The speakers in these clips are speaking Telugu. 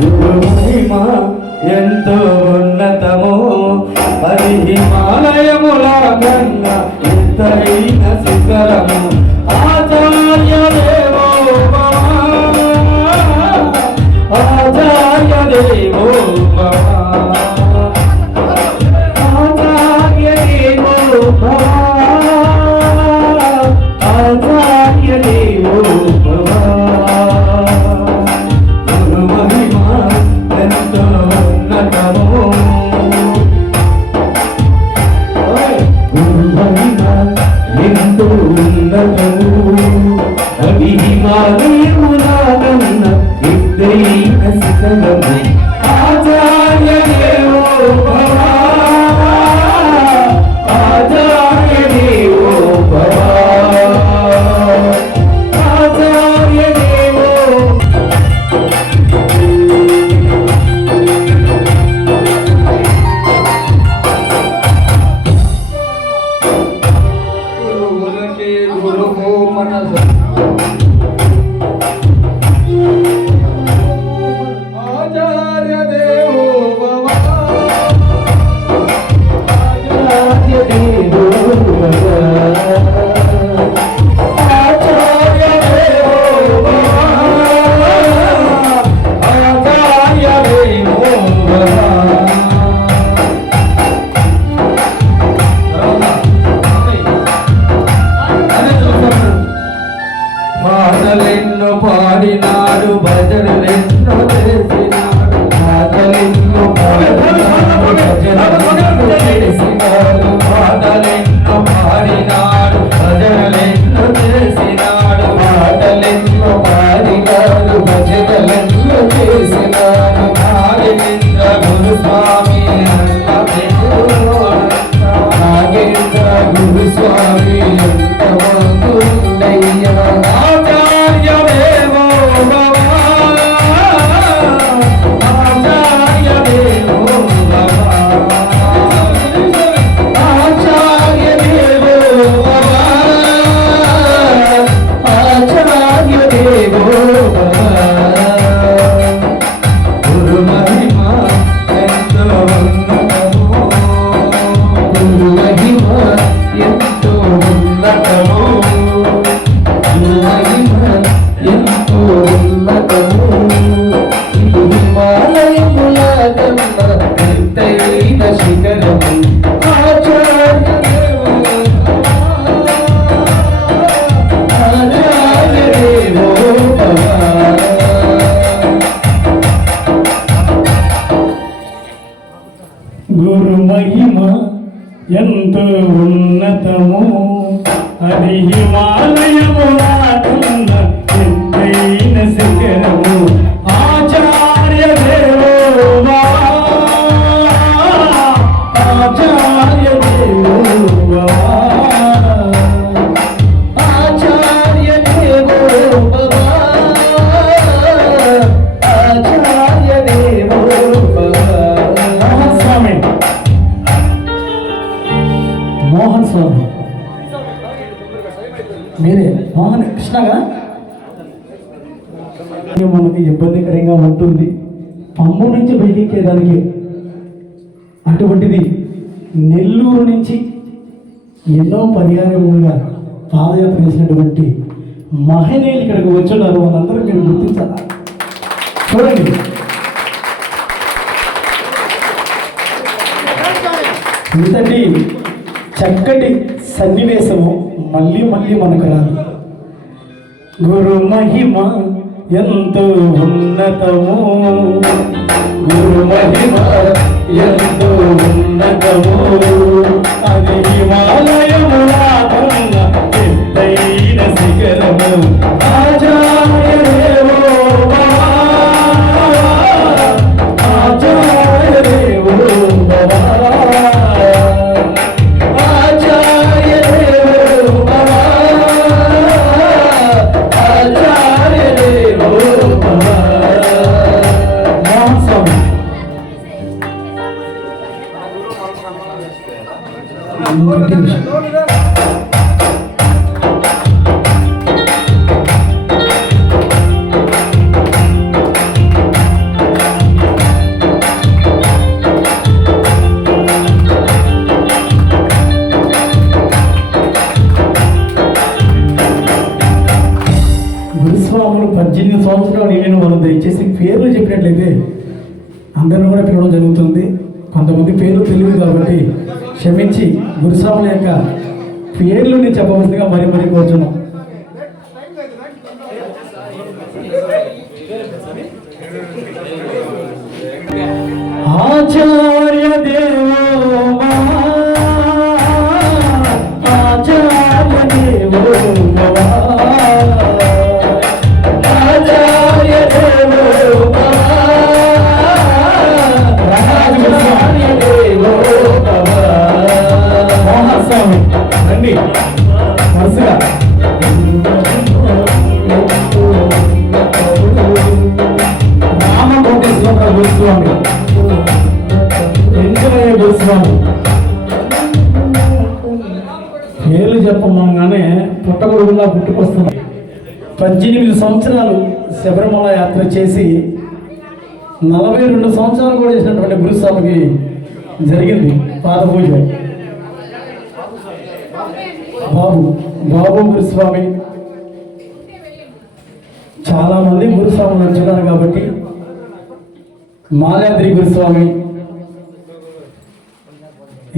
గురు మహిమ ఎంతో ఉన్నతము, అది హిమాలయముల కన్నా ఎత్తైన శిఖరము. ఆచార్య దేవో భవ, ఆచార్య దేవో భవ, ఆచార్య దేవో భవ, ఆచార్య దేవో భవ. గురు మహిమ ఎంతో ఉన్నతము, గురు మహిమ ఎంతో ఉన్నతము, అది హిమాలయముల కన్నా ఎత్తైన శిఖరము. ఆచార్య దేవో భవ, ఆచార్య దేవో భవ, ఆచార్య దేవో. గురువులకి గురువు మనసు, ఆచార్య దేవో భవ, ఆచార్య దేవో భవ, ఆచార్య దేవో భవ, ఆచార్య దేవో భవ. పాటలెన్నో పాడినాడు, భజనలెన్నో చేసినాడు, పాటలెన్నో పాడినాడు, భజనలెన్నో చేసినాడు, పాటలెన్నో పాడినాడు, భజనలెన్నో చేసినాడు, పాటలెన్నో పాడినాడు, భజనలెన్నో చేసినాడు. నాగేంద్ర గురుస్వామి అన్న పేరు, నాగేంద్ర గురుస్వామి ఎంత బాగుందయ్యా. ఆచార్య దేవో భవ, ఆచార్య దేవో భవ, ఆచార్య దేవో భవ, ఆచార్య దేవో భవ. గురు మహిమ ఎంతో ఉన్నతము, గురు మహిమ ఎంతో ఉన్నతము, గురు మహిమ ఎంతో ఉన్నతము, ఇది హిమాలయముల కన్నా ఎత్తైన శిఖరము. ఆచార్య దేవో భవ, ఆచార్య దేవో భవ. గురు మహిమ ఎంతో ఉన్నతము, అది హిమాలయముల కన్నా ఎత్తైన శిఖరము. ఆచార్య దేవో భవ, ఆచార్య దేవో భవ, ఆచార్య దేవో భవ, ఆచార్య దేవో భవ. స్వామి మోహన్ స్వామి, మీరే మోహన్ కృష్ణగా. మనకి ఇబ్బందికరంగా ఉంటుంది పమ్ము నుంచి బయటికేదానికి, అటువంటిది నెల్లూరు నుంచి ఎన్నో పర్యాయములుగా పాదయాత్ర చేసినటువంటి మహనీయులు ఇక్కడికి వచ్చున్నారు. వాళ్ళందరూ మీరు గుర్తించాలా? చూడండి, ఇంతటి చక్కటి సన్నివేశము మళ్ళీ మళ్ళీ మనకు రాదు. గురు మహిమ ఎంతో ఉన్నతము, గురు మహిమ ఎంతో ఉన్నతము, అది హిమాలయముల కన్నా ఎత్తైన శిఖరము. ఆచార్య దేవో భవ, ఆచార్య దేవో భవ, ఆచార్య దేవో భవ, ఆచార్య దేవో భవ. స్వామి పిలిచినట్లయితే అందరిని కూడా పిలవడం జరుగుతుంది. కొంతమంది పేర్లు తెలియదు కాబట్టి క్షమించి గురుస్వాముల యొక్క పేర్లు నేను చెప్పవలసిందిగా మరీ కోరుచున్నాం. ఆచార్య దేవో ఆచార్య దేవో ఆచార్య దేవో ఆచార్య దేవో మహాస్వామి రండి వరుసగా రామకోటేశ్వర గురుస్వామి గురుస్వామి పేర్లు చెప్పమంగానే పుట్టగొడుగులా పుట్టుకొస్తుంది. 18 సంవత్సరాలు శబరిమల యాత్ర చేసి 42 సంవత్సరాలు కూడా చేసినటువంటి గురుస్వామికి జరిగింది పాద పూజ. బాబు గురుస్వామి చాలామంది గురుస్వాములు వచ్చున్నారు కాబట్టి మాల్యాద్రి గురుస్వామి,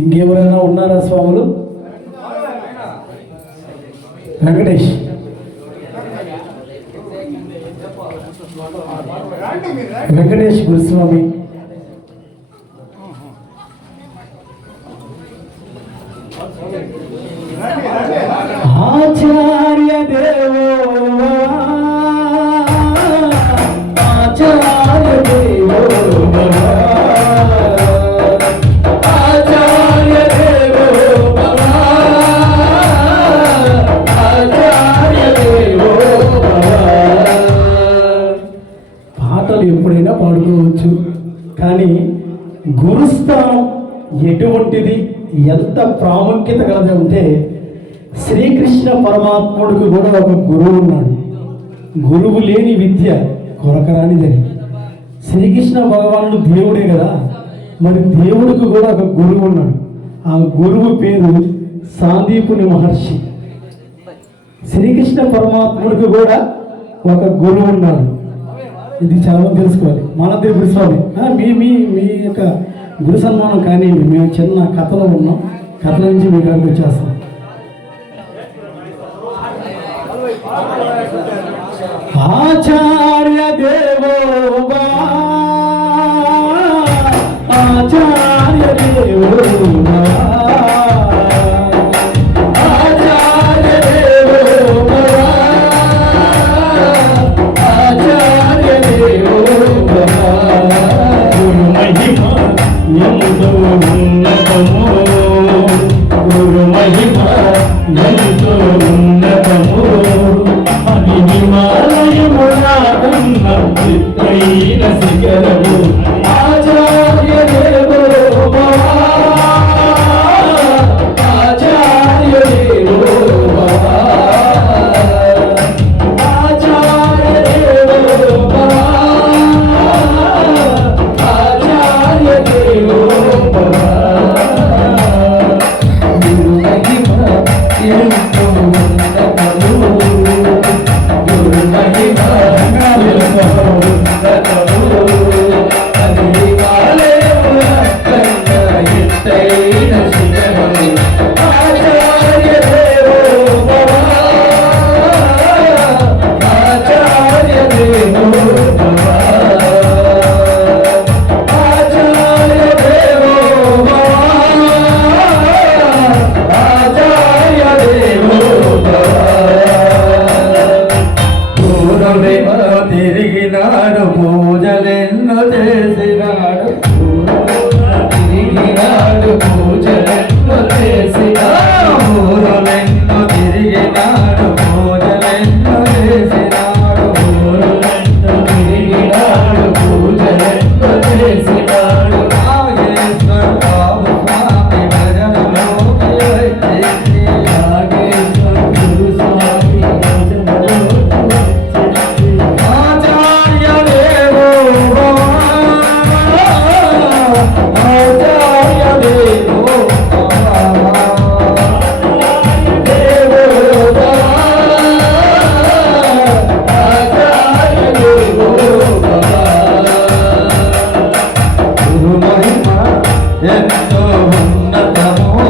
ఇంకెవరైనా ఉన్నారా స్వాములు? వెంకటేష్ గురుస్వామి, ఆచార్య దేవో ఆచార్య దేవో ఎప్పుడైనా పాడుకోవచ్చు, కానీ గురుస్థానం ఎటువంటిది, ఎంత ప్రాముఖ్యత కలది అంటే శ్రీకృష్ణ పరమాత్ముడికి కూడా ఒక గురువు ఉన్నాడు. గురువు లేని విద్య కొరకరానిదని. శ్రీకృష్ణ భగవానుడు దేవుడే కదా, మరి దేవుడికి కూడా ఒక గురువు ఉన్నాడు. ఆ గురువు పేరు సాందీపుని మహర్షి. శ్రీకృష్ణ పరమాత్ముడికి కూడా ఒక గురువు ఉన్నాడు. ఇది చాలా తెలుసుకోవాలి. మాలద్రి గురుస్వామి మీ యొక్క గురు సన్మానం కానీ మేము చిన్న కథలో ఉన్నాం, కథల నుంచి మీ కాడికి వచ్చేస్తాం. ఆచార్య దేవో ఆచార్య దేవో ఎంతో ఉన్నతము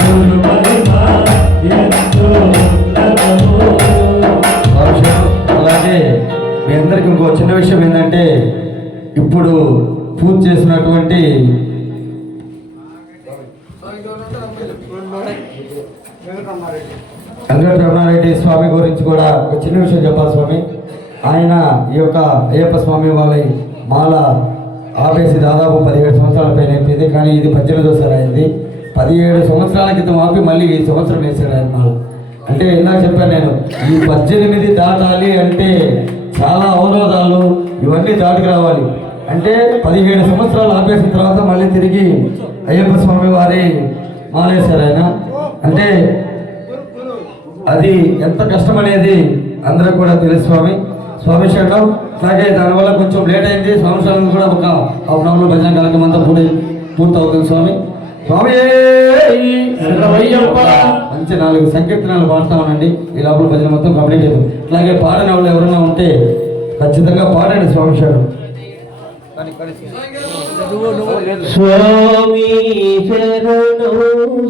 గురు మహిమ ఎంతో ఉన్నతము. అలాగే మీ అందరికి ఇంకో చిన్న విషయం ఏంటంటే ఇప్పుడు పూజ చేసినటువంటి వెంకటరమణారెడ్డి స్వామి గురించి కూడా ఒక చిన్న విషయం చెప్పాలి స్వామి. ఆయన ఈ యొక్క అయ్యప్ప స్వామి వాళ్ళ మాల ఆపేసి దాదాపు 17 సంవత్సరాల పైన అయిపోయింది. కానీ ఇది 18వ అయింది. 17 సంవత్సరాల క్రితం ఆపి మళ్ళీ ఈ సంవత్సరం వేసాడు ఆయన మాల. అంటే ఇందాక చెప్పాను నేను, ఈ 18 దాటాలి అంటే చాలా అవరోధాలు ఇవన్నీ దాటుకు రావాలి. అంటే 17 సంవత్సరాలు ఆపేసిన తర్వాత మళ్ళీ తిరిగి అయ్యప్ప స్వామి వారి మాలేశారు ఆయన. అంటే అది ఎంత కష్టం అనేది అందరికి కూడా తెలుసు స్వామి. స్వామి శరణం. అలాగే దానివల్ల కొంచెం లేట్ అయింది. సంవత్సరాలకు కూడా ఒక హాఫ్ అన్ అవర్లో భజన కార్యక్రమం అంతా పూర్తవుతుంది స్వామి. స్వామి మంచి 4 సంకీర్తనాలు పాడతామనండి. ఈ లోపల భజన మొత్తం కంప్లీట్ అవుతుంది. అలాగే పాడని వాళ్ళు ఎవరైనా ఉంటే ఖచ్చితంగా పాడండి స్వామి శరణం. స్వామి శరణు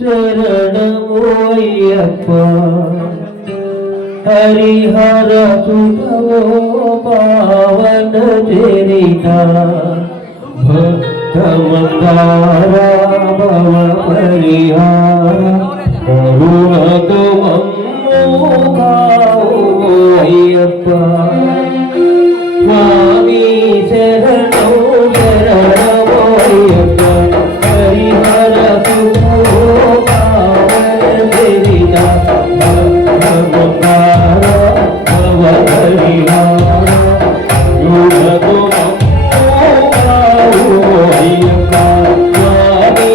శరణము అయ్యప్ప హరిహర సుతవో పావన చరిత భక్తమందార భవ పరిహార కరుణకు మమ్ము కావు అయ్యప్ప. స్వామి శరణు శరణము అయ్యప్ప హరిహర సుతవో పావన చరిత భక్తమందార భవ పరిహార కరుణకు మమ్ము కావు అయ్యప్ప. స్వామి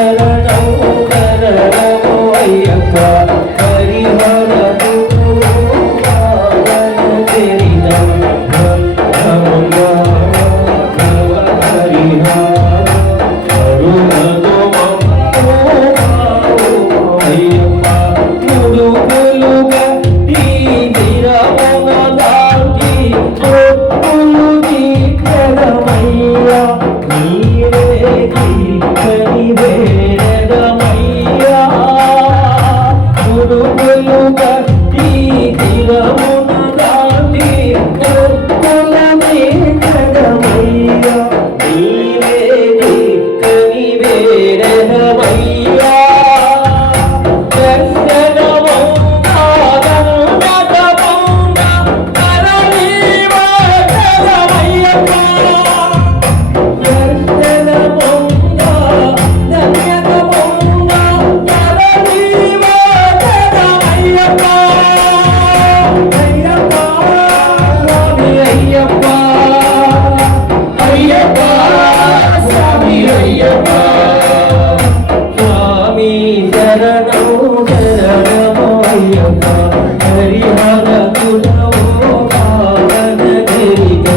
శరణము శరణము అయ్యప్ప హరిహర సుతవో పావన చరిత హరిహర కులవో పావన చరిత